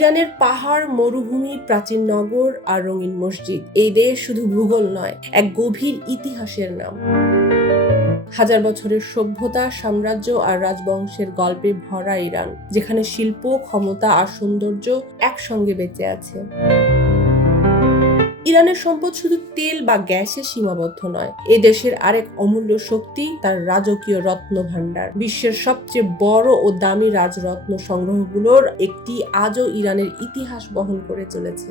ইরানের পাহাড়, মরুভূমি, প্রাচীন নগর আর রঙিন মসজিদ। এই দেশ শুধু ভূগোল নয়, এক গভীর ইতিহাসের নাম। হাজার বছরের সভ্যতা, সাম্রাজ্য আর রাজবংশের গল্পে ভরা ইরান, যেখানে শিল্প, ক্ষমতা আর সৌন্দর্য একসঙ্গে বেঁচে আছে। ইরানের সম্পদ শুধু তেল বা গ্যাসে সীমাবদ্ধ নয়। এ দেশের আরেক অমূল্য শক্তি তার রাজকীয় রত্ন ভাণ্ডার। বিশ্বের সবচেয়ে বড় ও দামি রাজরত্ন সংগ্রহগুলোর একটি আজও ইরানের ইতিহাস বহন করে চলেছে।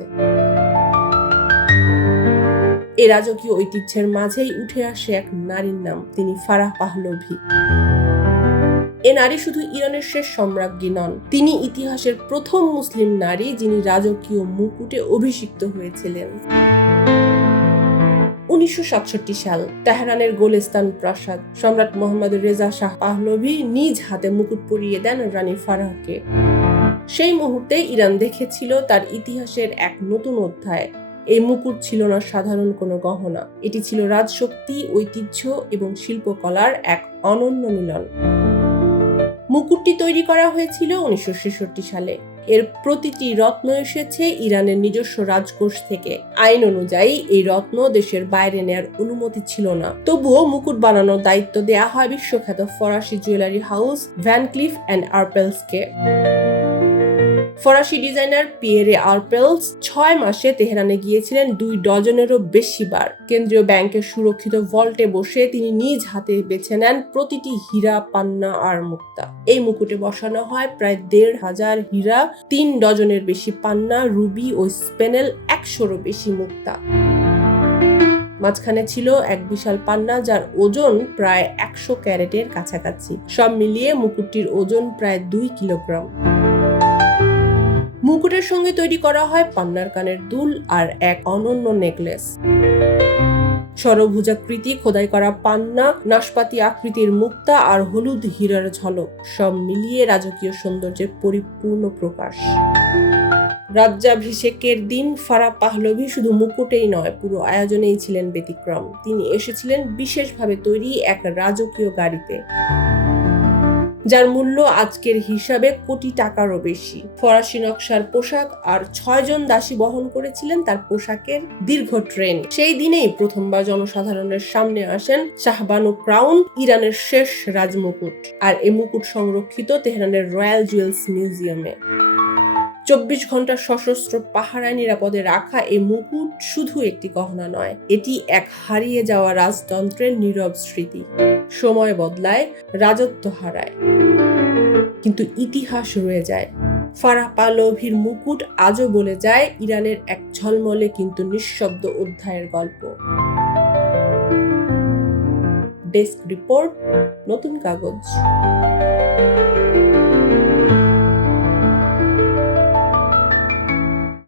এ রাজকীয় ঐতিহ্যের মাঝেই উঠে আসে এক নারীর নাম, তিনি ফারাহ পাহলভি। এ নারী শুধু ইরানের শেষ সম্রাজ্ঞী নন, তিনি ইতিহাসের প্রথম মুসলিম নারী যিনি রাজকীয় মুকুটে অভিষিক্ত হয়েছিলেন। 1967 সাল, তেহরানের গোলেস্তান প্রাসাদ, সম্রাট মোহাম্মদ রেজা শাহ পাহলভি নিজ হাতে মুকুট পরিয়ে দেন রানী ফারাহকে। সেই মুহূর্তে ইরান দেখেছিল তার ইতিহাসের এক নতুন অধ্যায়। এই মুকুট ছিল না সাধারণ কোনো গহনা, এটি ছিল রাজশক্তি, ঐতিহ্য এবং শিল্পকলার এক অনন্য মিলন। মুকুটটি তৈরি করা হয়েছিল 1966 সালে। এর প্রতিটি রত্ন এসেছে ইরানের নিজস্ব রাজকোষ থেকে। আইন অনুযায়ী এই রত্ন দেশের বাইরে নেয়ার অনুমতি ছিল না। তবুও মুকুট বানানোর দায়িত্ব দেয়া হয় বিশ্বখ্যাত ফরাসি jewellery house Van Cleef and আর্পেলসকে। ফরাসি ডিজাইনার পিয়েরে আর্পেলস 6 মাসে তেহরানে গিয়েছিলেন 2 ডজনেরও বেশি বার। কেন্দ্রীয় ব্যাংকের সুরক্ষিত ভল্টে বসে তিনি নিজ হাতে বেছে নেন প্রতিটি হীরা, পান্না আর মুক্তা। এই মুকুটে বসানো হয় প্রায় 1,500 হীরা, 3 ডজনের বেশি পান্না, রুবি ও স্পেনেল, 100রও বেশি মুক্তা। মাঝখানে ছিল এক বিশাল পান্না যার ওজন প্রায় 100 ক্যারেটের কাছাকাছি। সব মিলিয়ে মুকুটটির ওজন প্রায় 2 কিলোগ্রাম। মুকুটের সঙ্গে তৈরি করা হয় পান্নার কানের দুল আর এক অনন্য নেকলেস। ষড়ভুজাকৃতি খোদাই করা পান্না, নাশপাতি আকৃতির মুক্তা আর হলুদ হীরার ঝলক, সব মিলিয়ে রাজকীয় সৌন্দর্যের পরিপূর্ণ প্রকাশ। রাজ্যাভিষেকের দিন ফারাহ পাহলভি শুধু মুকুটেই নয়, পুরো আয়োজনেই ছিলেন ব্যতিক্রম। তিনি এসেছিলেন বিশেষভাবে তৈরি এক রাজকীয় গাড়িতে, যার মূল্য আজকের হিসাবে কোটি টাকারও বেশি। ফরাসি নকশার পোশাক আর 6 জন দাসী বহন করেছিলেন তার পোশাকের দীর্ঘ ট্রেন। সেই দিনেই প্রথমবার জনসাধারণের সামনে আসেন শাহবানু ক্রাউন, ইরানের শেষ রাজমুকুট। আর এই মুকুট সংরক্ষিত তেহরানের রয়্যাল জুয়েলস মিউজিয়ামে। 24 ঘন্টা সশস্ত্র পাহারায় নিরাপদে রাখা এই মুকুট শুধু একটি গহনা নয়, এটি এক হারিয়ে যাওয়া রাজতন্ত্রের নীরব স্মৃতি। সময় বদলায়, রাজত্ব হারায়, কিন্তু ইতিহাস রয়ে যায়। ফারাহ পাহলভির মুকুট আজও বলে যায় ইরানের এক ঝলমলে কিন্তু নিঃশব্দ অধ্যায়ের গল্প। ডেস্ক রিপোর্ট, নতুন কাগজ।